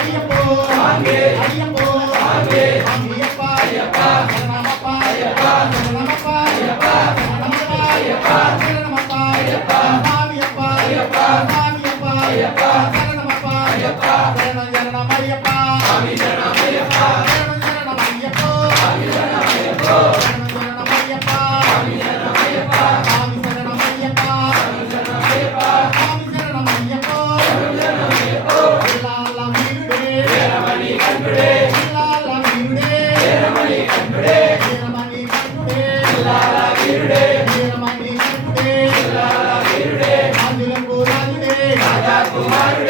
ஐயப்போ ஐயப்போ তোমার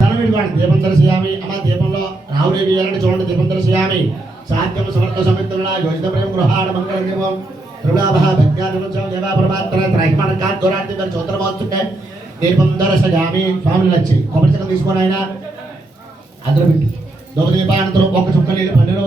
తనవిడివాడు దీపం దర్శయామి. అమ్మ దీపంలో రావుదేవి ఎలాంటి చూడండి దీపం దర్శయామి. సాధ్యం సమర్థ సమిత్రుల యోజిత ప్రేమ గృహాడ మంగళ దీపం త్రిలాభ భక్త్యాదిమోత్సవం దేవా పరమాత్మ త్రైకమణ కాంతోరాంతి గారు చోత్రమవుతుంటే దీపం దర్శయామి. స్వామిని వచ్చి కొబ్బరి చెక్కలు తీసుకొని ఆయన అందులో పెట్టు దోపదీపానంతరం ఒక్క చుక్క నీళ్ళు పన్నెండు